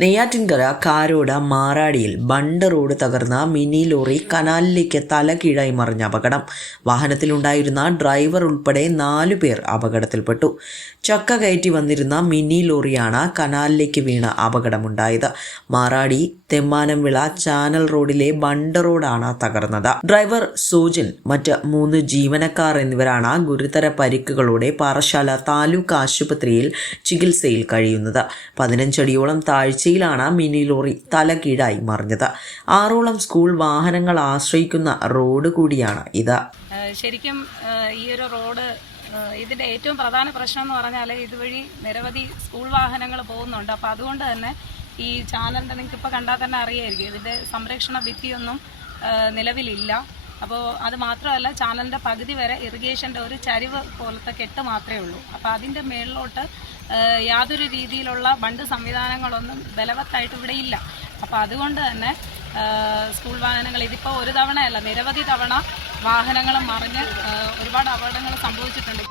നെയ്യാറ്റിൻകര കാരോട് മാറാടിയിൽ bund road തകർന്ന mini lorry കനാലിലേക്ക് തലകീഴായി മറിഞ്ഞ അപകടം. വാഹനത്തിലുണ്ടായിരുന്ന ഡ്രൈവർ ഉൾപ്പെടെ 4 പേർ അപകടത്തിൽപ്പെട്ടു. ചക്ക കയറ്റി വന്നിരുന്ന മിനി ലോറിയാണ് കനാലിലേക്ക് വീണ് അപകടമുണ്ടായത്. മാറാടി തെമ്മാനംവിള ചാനൽ റോഡിലെ ബണ്ട് റോഡാണ് തകർന്നത്. ഡ്രൈവർ സോജൻ, മറ്റ് 3 ജീവനക്കാർ എന്നിവരാണ് ഗുരുതര പരിക്കുകളോടെ പാറശാല താലൂക്ക് ആശുപത്രിയിൽ ചികിത്സയിൽ കഴിയുന്നത്. 15 അടിയോളം ാണ് മിനി ലോറി തലകീഴായി മറിഞ്ഞത്. 6ഓളം സ്കൂൾ വാഹനങ്ങൾ ആശ്രയിക്കുന്ന റോഡ് കൂടിയാണ് ഇത്. ശരിക്കും ഈ ഒരു റോഡ് ഇതിൻ്റെ ഏറ്റവും പ്രധാന പ്രശ്നം എന്ന് പറഞ്ഞാൽ ഇതുവഴി നിരവധി സ്കൂൾ വാഹനങ്ങൾ പോകുന്നുണ്ട്. അപ്പോൾ അതുകൊണ്ട് തന്നെ ഈ ചാനലിൻ്റെ നിങ്ങൾക്ക് ഇപ്പോൾ കണ്ടാൽ തന്നെ അറിയായിരിക്കും, ഇതിൻ്റെ സംരക്ഷണ ഭിത്തിയൊന്നും നിലവിലില്ല. അപ്പോൾ അത് മാത്രമല്ല, ചാനലിൻ്റെ പകുതി വരെ ഇറിഗേഷൻ്റെ ഒരു ചരിവ് പോലത്തെ കെട്ട് മാത്രമേ ഉള്ളൂ. അപ്പോൾ അതിൻ്റെ മേളിലോട്ട് യാതൊരു രീതിയിലുള്ള ബണ്ട് സംവിധാനങ്ങളൊന്നും ബലവത്തായിട്ട് ഇവിടെ ഇല്ല. അപ്പോൾ അതുകൊണ്ട് തന്നെ സ്കൂൾ വാഹനങ്ങൾ ഇതിപ്പോൾ ഒരു തവണയല്ല, നിരവധി തവണ വാഹനങ്ങൾ മറിഞ്ഞ് ഒരുപാട് അപകടങ്ങൾ സംഭവിച്ചിട്ടുണ്ട്.